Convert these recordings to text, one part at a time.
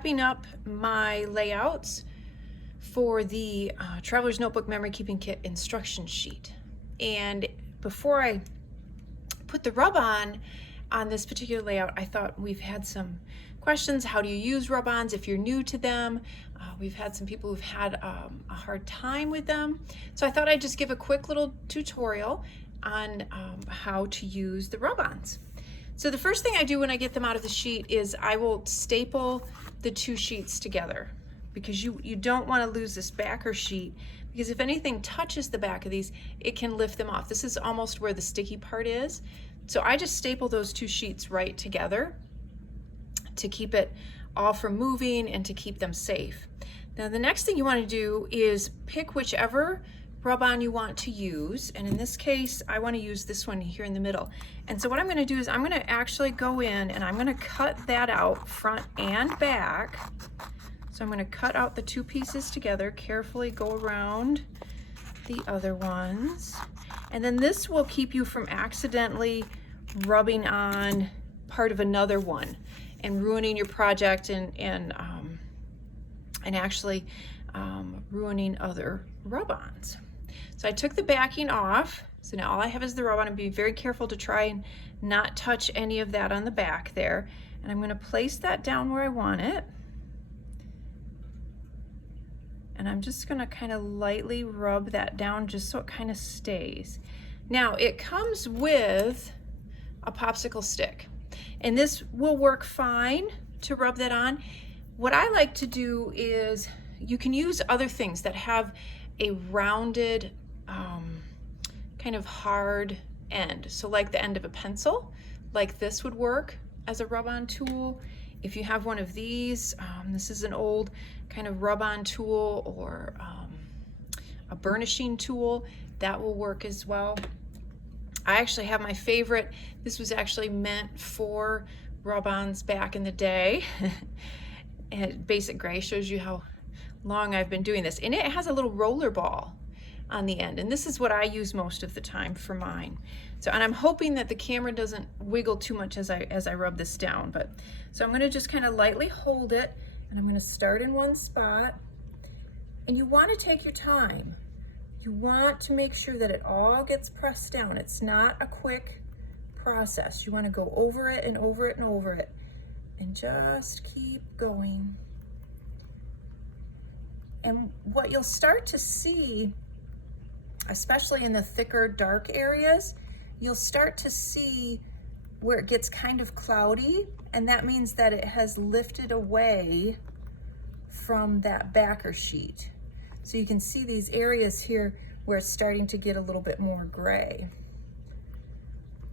wrapping up my layouts for the Traveler's Notebook Memory Keeping Kit instruction sheet. And before I put the rub-on this particular layout, I thought we've had some questions. How do you use rub-ons if you're new to them? We've had some people who've had a hard time with them. So I thought I'd just give a quick little tutorial on how to use the rub-ons. So the first thing I do when I get them out of the sheet is I will staple the two sheets together, because you don't want to lose this backer sheet, because if anything touches the back of these, it can lift them off. This is almost where the sticky part is. So I just staple those two sheets right together to keep it all from moving and to keep them safe. Now the next thing you want to do is pick whichever rub-on you want to use, and in this case I want to use this one here in the middle. And so what I'm going to do is I'm going to actually go in and I'm going to cut that out front and back. So I'm going to cut out the two pieces together, carefully go around the other ones, and then this will keep you from accidentally rubbing on part of another one and ruining your project and actually ruining other rub-ons. So I took the backing off, so now all I have is the rub-on. I'm being very careful to try and not touch any of that on the back there. And I'm going to place that down where I want it. And I'm just going to kind of lightly rub that down just so it kind of stays. Now it comes with a popsicle stick, and this will work fine to rub that on. What I like to do is you can use other things that have a rounded kind of hard end. So like the end of a pencil, like this would work as a rub-on tool. If you have one of these, this is an old kind of rub-on tool, or a burnishing tool, that will work as well. I actually have my favorite. This was actually meant for rub-ons back in the day. And Basic Gray shows you how long I've been doing this, and it has a little roller ball on the end, and this is what I use most of the time for mine. So, and I'm hoping that the camera doesn't wiggle too much as I rub this down. But so I'm going to just kind of lightly hold it, and I'm going to start in one spot. And you want to take your time. You want to make sure that it all gets pressed down. It's not a quick process. You want to go over it and over it and over it, and just keep going. And what you'll start to see, especially in the thicker, dark areas, you'll start to see where it gets kind of cloudy, and that means that it has lifted away from that backer sheet. So you can see these areas here where it's starting to get a little bit more gray.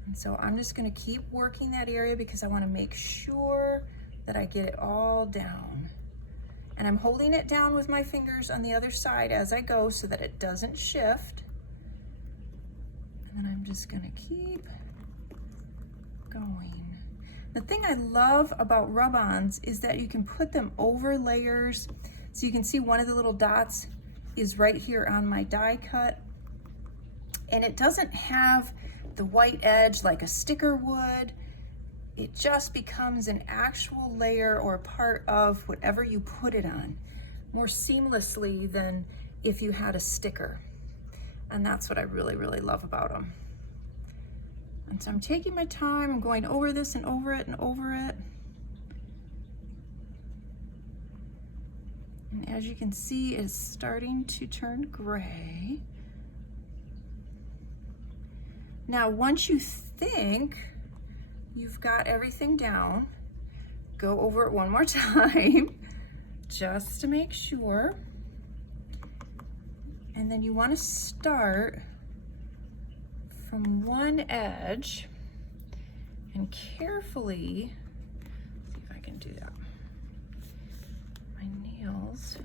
And so I'm just going to keep working that area because I want to make sure that I get it all down. And I'm holding it down with my fingers on the other side as I go so that it doesn't shift. And then I'm just going to keep going. The thing I love about rub-ons is that you can put them over layers. So you can see one of the little dots is right here on my die cut. And it doesn't have the white edge like a sticker would. It just becomes an actual layer or part of whatever you put it on more seamlessly than if you had a sticker. And that's what I really, really love about them. And so I'm taking my time, I'm going over this and over it and over it. And as you can see, it's starting to turn gray. Now, once you think you've got everything down, go over it one more time just to make sure. And then you want to start from one edge and carefully, see if I can do that, my nails,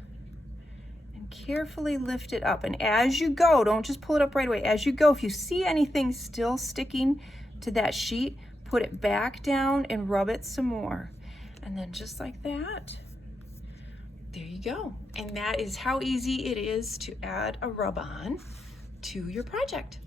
and carefully lift it up. And as you go, don't just pull it up right away. As you go, if you see anything still sticking to that sheet, put it back down and rub it some more. And then just like that, there you go. And that is how easy it is to add a rub-on to your project.